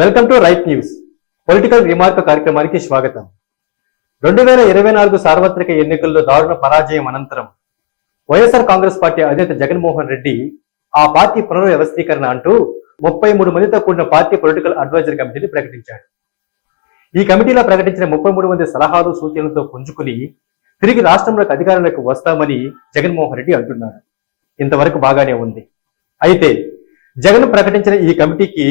Welcome to Right News political remark కార్యక్రమానికి స్వాగతం. రెండు వేల ఇరవై నాలుగు సార్వత్రిక ఎన్నికల్లో దారుణ పరాజయం అనంతరం వైఎస్ఆర్ కాంగ్రెస్ పార్టీ అధినేత జగన్మోహన్ రెడ్డి ఆ పార్టీ పునర్వ్యవస్థీకరణ అంటూ ముప్పై మూడు మందితో కూడిన పార్టీ పొలిటికల్ అడ్వైజరీ కమిటీని ప్రకటించాడు. ఈ కమిటీలో ప్రకటించిన ముప్పై మూడు మంది సలహాలు సూచనలతో పుంజుకుని తిరిగి రాష్ట్రంలోకి అధికారంలోకి వస్తామని జగన్మోహన్ రెడ్డి అంటున్నారు. ఇంతవరకు బాగానే ఉంది. అయితే జగన్ ప్రకటించిన ఈ కమిటీకి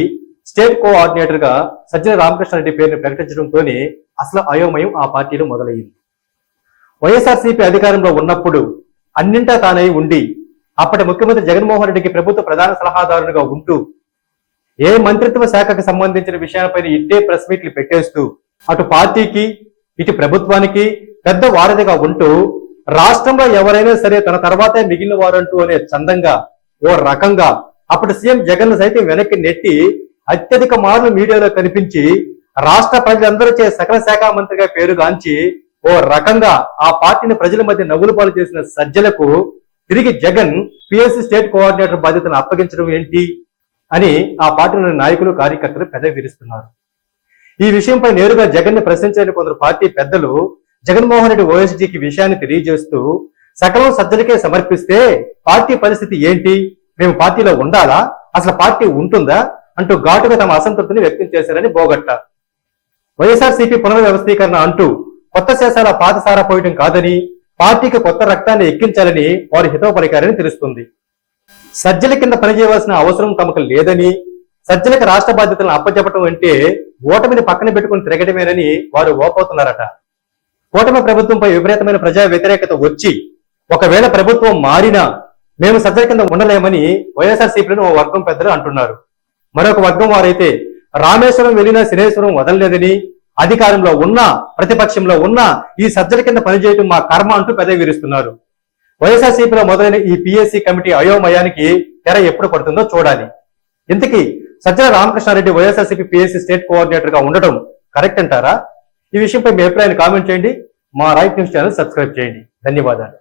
స్టేట్ కోఆర్డినేటర్గా రామకృష్ణ రామకృష్ణారెడ్డి పేరును ప్రకటించడంతోనే అసలు అయోమయం ఆ పార్టీలో మొదలైంది వైఎస్ఆర్సీపీ అధికారంలో ఉన్నప్పుడు అన్నింటా తానై ఉండి అప్పటి ముఖ్యమంత్రి జగన్మోహన్ రెడ్డికి ప్రభుత్వ ప్రధాన సలహాదారునిగా ఉంటూ ఏ మంత్రిత్వ శాఖకు సంబంధించిన విషయాలపైన ఇట్టే ప్రెస్ మీట్లు పెట్టేస్తూ అటు పార్టీకి ఇటు ప్రభుత్వానికి పెద్ద వారధిగా ఉంటూ రాష్ట్రంలో ఎవరైనా సరే తన తర్వాతే మిగిలిన వారంటూ అనే చందంగా ఓ రకంగా అప్పటి సీఎం జగన్ సైతం వెనక్కి నెట్టి అత్యధిక మార్లు మీడియాలో కనిపించి రాష్ట్ర ప్రజలందరూ చే సకల శాఖ మంత్రిగా పేరుగాంచి ఓ రకంగా ఆ పార్టీని ప్రజల మధ్య నవ్వులు పాలు చేసిన సజ్జలకు తిరిగి జగన్ పిఎస్సి స్టేట్ కోఆర్డినేటర్ బాధ్యతను అప్పగించడం ఏంటి అని ఆ పార్టీలోని నాయకులు కార్యకర్తలు పెద్ద విరుస్తున్నారు ఈ విషయంపై నేరుగా జగన్ని ప్రశ్నించని కొందరు పార్టీ పెద్దలు జగన్మోహన్ రెడ్డి ఓఎస్డీకి విషయాన్ని తెలియజేస్తూ సకలం సజ్జలకే సమర్పిస్తే పార్టీ పరిస్థితి ఏంటి? మేము పార్టీలో ఉండాలా? అసలు పార్టీ ఉంటుందా? అంటూ ఘాటుగా తమ అసంతృప్తిని వ్యక్తం చేశారని బోగట్ట. వైఎస్ఆర్సీపీ పునర్వ్యవస్థీకరణ అంటూ కొత్త శేషాల పాత సారా పోయటం కాదని పార్టీకి కొత్త రక్తాన్ని ఎక్కించాలని వారు హితవు పలికారని తెలుస్తుంది. సజ్జల కింద పనిచేయవలసిన అవసరం తమకు లేదని సజ్జలకు రాష్ట్ర బాధ్యతలను అప్పచెప్పడం అంటే ఓటమిని పక్కన పెట్టుకుని తిరగడమేనని వారు ఓపోతున్నారట. కూటమి ప్రభుత్వంపై విపరీతమైన ప్రజా వ్యతిరేకత వచ్చి ఒకవేళ ప్రభుత్వం మారినా మేము సజ్జల కింద ఉండలేమని వైఎస్ఆర్సీపీలను ఓ వర్గం పెద్దలు అంటున్నారు. మరొక వర్గం వారైతే రామేశ్వరం వెళ్ళిన శనేశ్వరం వదలలేదని అధికారంలో ఉన్నా ప్రతిపక్షంలో ఉన్నా ఈ సజ్జల కింద పనిచేయటం మా కర్మ అంటూ పెదవిరుస్తున్నారు వైఎస్ఆర్సీపీలో మొదలైన ఈ పిఎస్సి కమిటీ అయోమయానికి తెర ఎప్పుడు పడుతుందో చూడాలి. ఇంతకీ Sajjala Ramakrishna Reddy YSRCP PSC state కోఆర్డినేటర్గా ఉండటం కరెక్ట్ అంటారా? ఈ విషయంపై మీ అభిప్రాయాన్ని కామెంట్ చేయండి. మా రైట్ న్యూస్ ఛానల్ సబ్స్క్రైబ్ చేయండి. ధన్యవాదాలు.